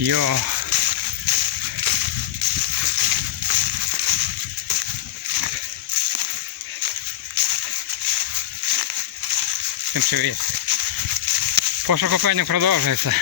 Йо. Всім привіт. Пошук опенів продовжується.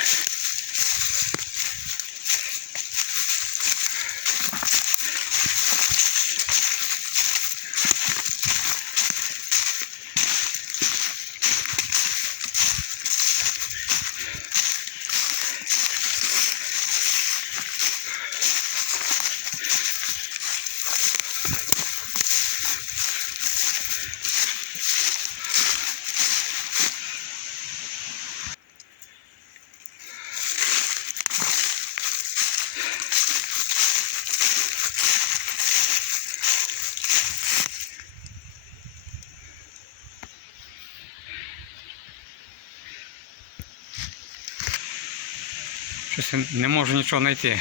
Щось не можу нічого знайти.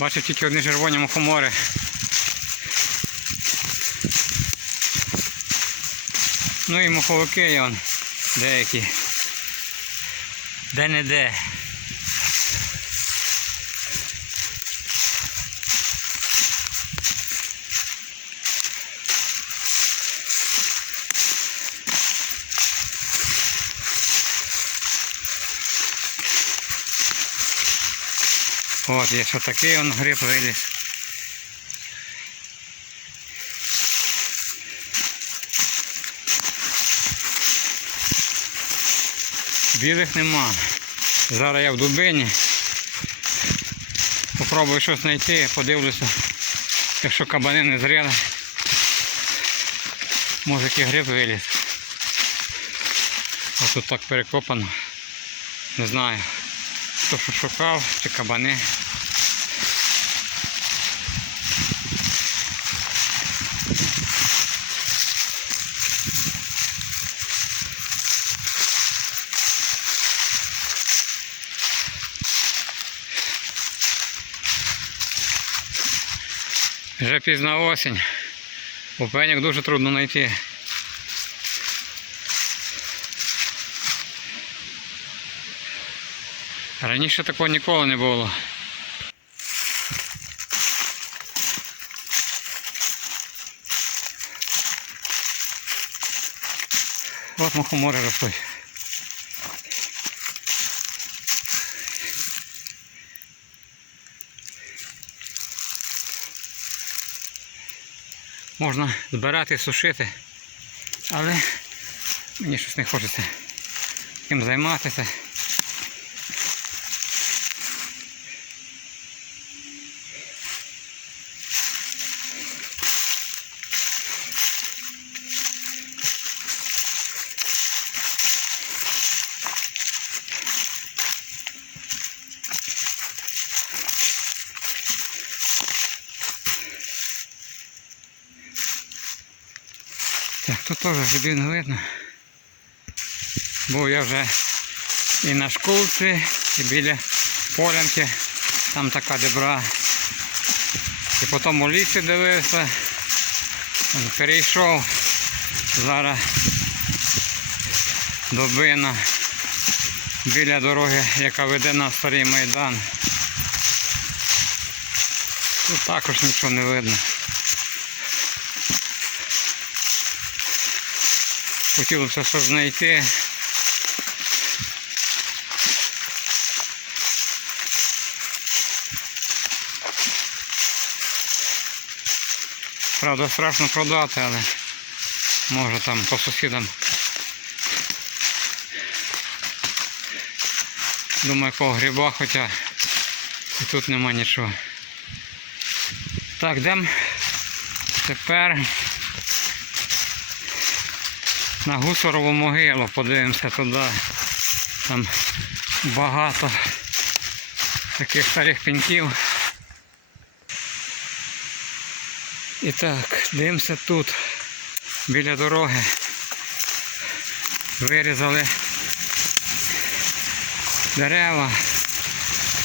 Бачив тільки одні червоні мухомори. Ну і муховики є он деякі. Де-не-де. От є що такий он гриб виліз. Білих нема. Зараз я в дубині. Попробую щось знайти, подивлюся. Якщо кабани не зріли, може який гриб виліз. Ось тут так перекопано. Не знаю. Хто що шукав, чи кабани. Вже пізна осінь. Опеньок дуже трудно знайти. Раніше такого ніколи не було. От мухомори ростуть. Можна збирати, сушити, але мені щось не хочеться цим займатися. Так, тут теж грибів видно. Був я вже і на школці, і біля полянки, там така дебра. І потім у лісі дивився, перейшов зараз добина біля дороги, яка веде на старий майдан. Тут також нічого не видно. Хотілося щось знайти. Правда, страшно продати, але може там по сусідам. Думаю, якого гриба, хоча і тут нема нічого. Так, йдемо тепер на гусорову могилу, подивимося туди. Там багато таких старих пеньків. І так, дивимося тут, біля дороги. Вирізали дерева.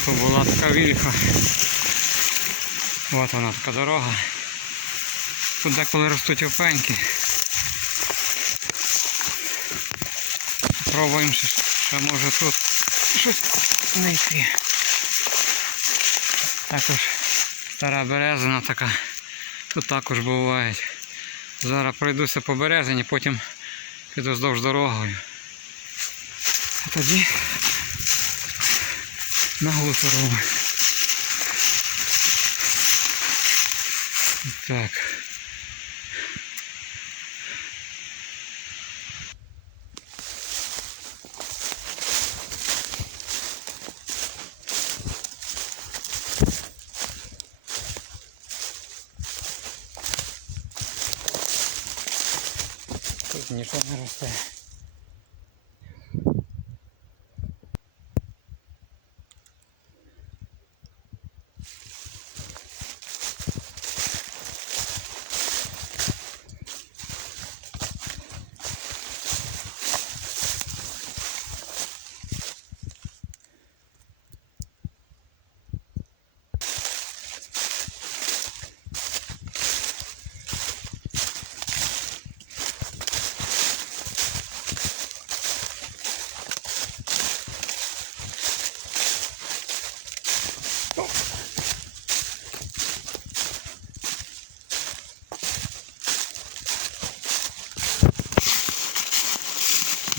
Тут була така вільха. От вона така дорога. Тут деколи ростуть опеньки. Пробуємо ще може тут щось знайти. Також стара березина така. Тут також бувають. Зараз пройдуся по березині, потім піду вздовж дорогою. А тоді на гусорову. Так. Нічого не росте.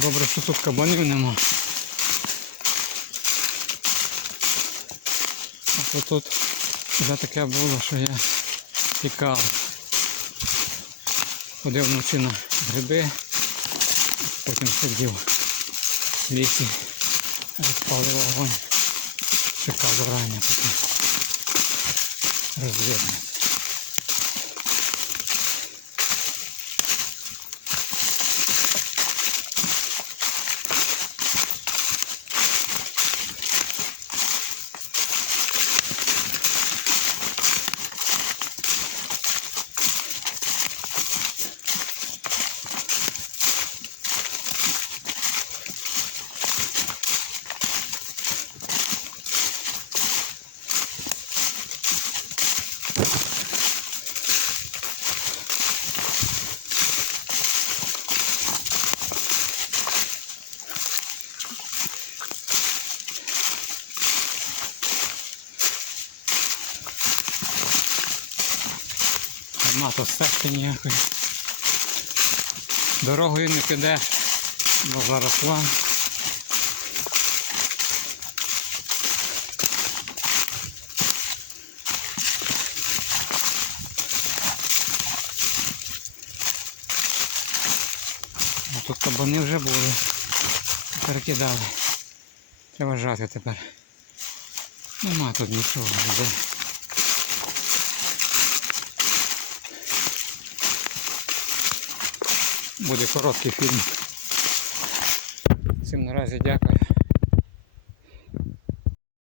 Добре, що тут кабанів нема. А то тут вже таке було, що я тікав. Ходив вночі на гриби, потім сидів в лісі, розпалив вогонь, чекав до рання поки розвідник. Нема тут ніякої. Дорогою не підеш, бо заросла. А тут кабани вже були. Перекидали. Треба жати тепер. Нема тут нічого. Де. Буде короткий фільм. Всім наразі дякую.